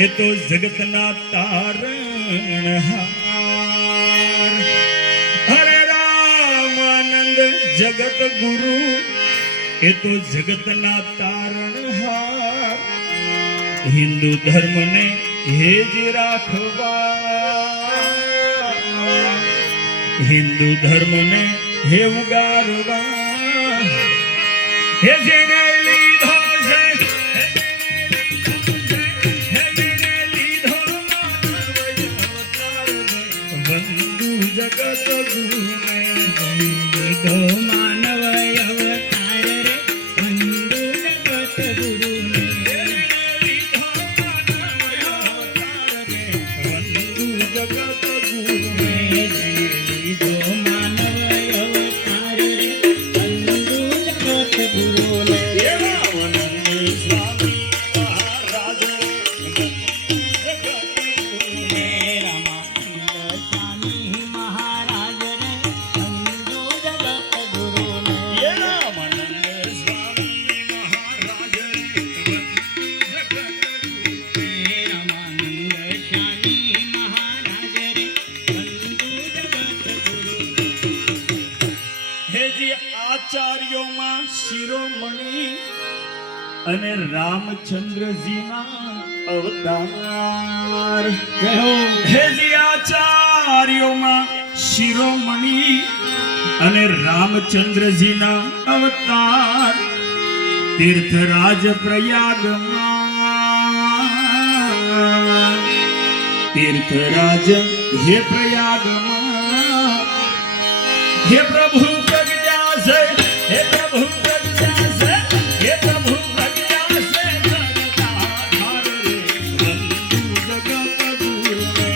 એ તો જગતના તારણહાર. હરે રામાનંદ જગત ગુરુ એ તો જગતના તારણહાર. હિન્દુ ધર્મને હેજ રાખવા, હિન્દુ ધર્મને હે ઉગારવા, હે જેને લીધો છે જગત ગુરુને લીધો માનવ અવતાર રે. વંદુ જગત ગુરુને લીધો માનવ અવતાર રે. વંદુ જગત ગુરુને લીધો માનવ અવતાર રે. વંદુ જગત ગુરુને. આચાર્યોમાં શિરોમણી અને રામચંદ્રજીના અવતાર. હેજી આચાર્યોમાં શિરોમણી અને રામચંદ્રજીના અવતાર. તીર્થરાજ પ્રયાગમાં, તીર્થરાજ હે પ્રયાગમાં. હે પ્રભુ પ્રગટ્યા છે, હે પ્રભુ પ્રગટ્યા છે, હે પ્રભુ પ્રગટ્યા છે જગતાધાર રે. વંદુ જગત ગુરુને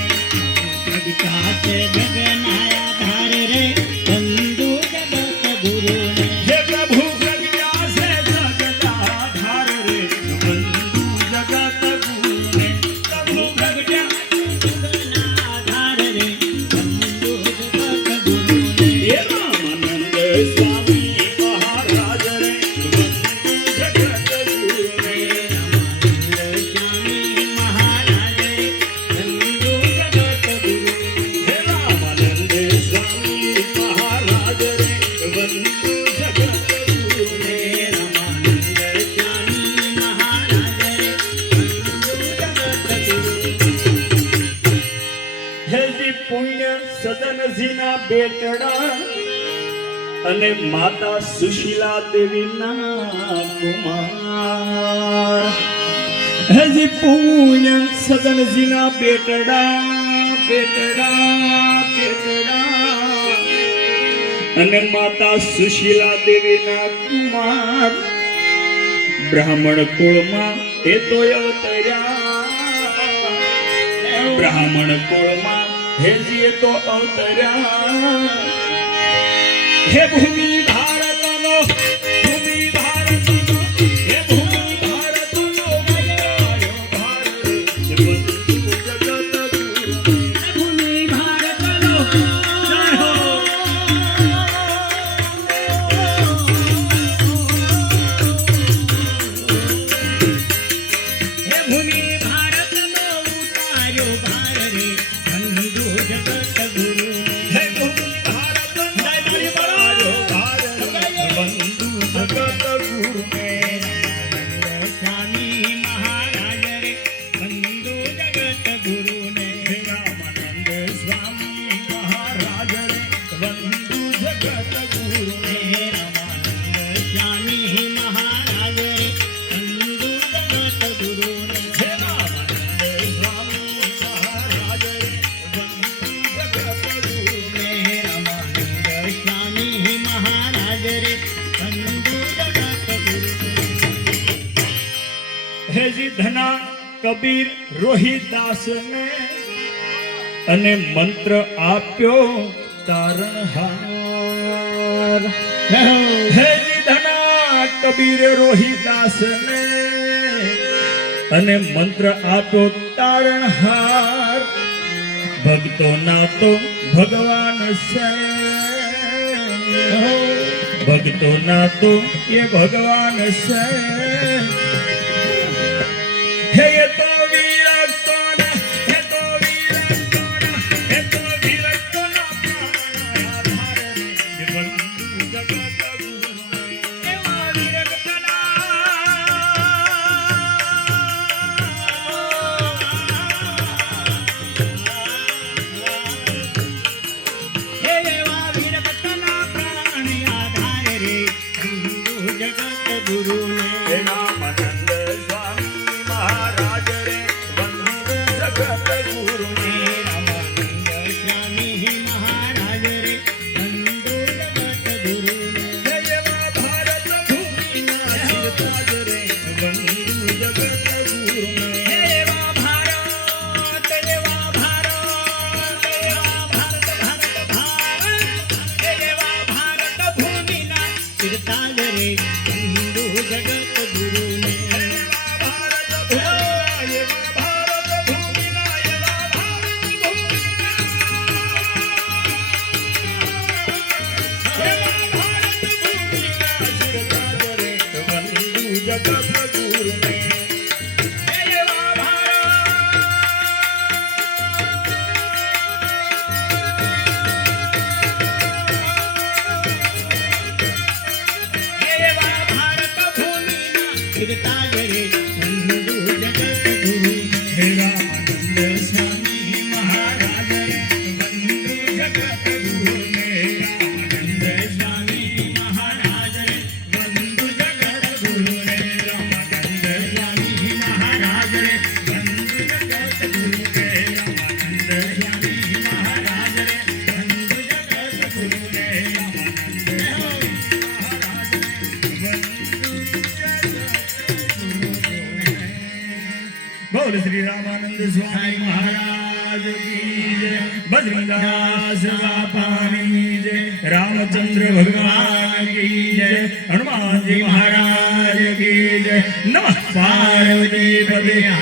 પ્રગટ્યા છે જગનાધાર રે. વંદુ જગત ગુરુને. હે પ્રભુ પ્રગટ્યા છે જગતાધાર રે. વંદુ જગત ગુરુને. પ્રભુ પ્રગટ્યા જગનાધાર રે. વંદુ જગત ગુરુને. સ્વામી મહારાજ રે. વંદુ જગત ગુરુને. સ્વામી મહારાજ રે. વંદુ જગત ગુરુને. હે રામાનંદ સ્વામી મહારાજ રે. વંદુ જગત ગુરુને. રામાનંદ સ્વામી મહારાજ રે. વંદુ જગત ગુરુને. હેજી પુણ્ય સદનજીના બેટડા અને માતા સુશીલા દેવીના કુમાર. હજી પૂન્ય સદનજીના બેટડા બેટડા બેટડા અને માતા સુશીલા દેવીના કુમાર. બ્રાહ્મણ કુળમાં એ તો અવતર્યા, બ્રાહ્મણ કુળમાં હેજી એ તો અવતર્યા. હે ભૂમિ ભારતનો, ભૂમિ ભારતનો, હે ભૂમિ ભારતનો ગયો ભારત. વંદુ જગત ગુરુને. ભૂમિ ભારતનો જય હો. હે ભૂમિ ભારતનો ઉતાર્યો ભાર રે. વંદુ જગત ગુરુને. હે ભૂમિ સ્વામી મહારાજ રે. વંદુ જગત ગુરુને. રામાનંદ સ્વામી મહારાજ રે. વંદુ જગત ગુરુને. રામાનંદ સ્વામી મહારાજ રે. વંદુ જગત ગુરુને. રામાનંદ સ્વામી મહારાજ રે. વંદુ જગત ગુરુને. રામાનંદ સ્વામી હેજી ધના કબીર રોહિદાસ ને અને મંત્ર આપ્યો તારણહાર હેજી ધના કબીર રોહિદાસ ને અને મંત્ર આપ્યો તારણહાર ભક્તો ના તો ભગવાન છે ભક્તો ના તો એ ભગવાન છે હે એ તો વિરક્તોના હે તો વિરક્તોના હે તો વિરક્તોના આધાર રે બંધુ જગત ગુરુ એવા વિરક્તના હે એવા વિરક્તના પ્રાણ આધાર રે બંધુ જગત ગુરુ ને રામાનંદ સ્વામી મહારાજ રે બંધુ જગત ગુરુ ને રામાનંદ સ્વામી મહારાજ રે બંધુ જગત ગુરુ ને એવા ભારત ભૂમિના સિરતાજ રે બંધુ જગત ગુરુ ને એવા ભારત એવા ભારત એવા ભારત ભૂમિના સિરતાજ રે બંધુ જગત ગુરુ ને बोल श्री रामानंद स्वामी महाराज की जय बद्रीदास बापानी जय रामचंद्र भगवान की जय हनुमान जी महाराज की जय नमः पार्वती पते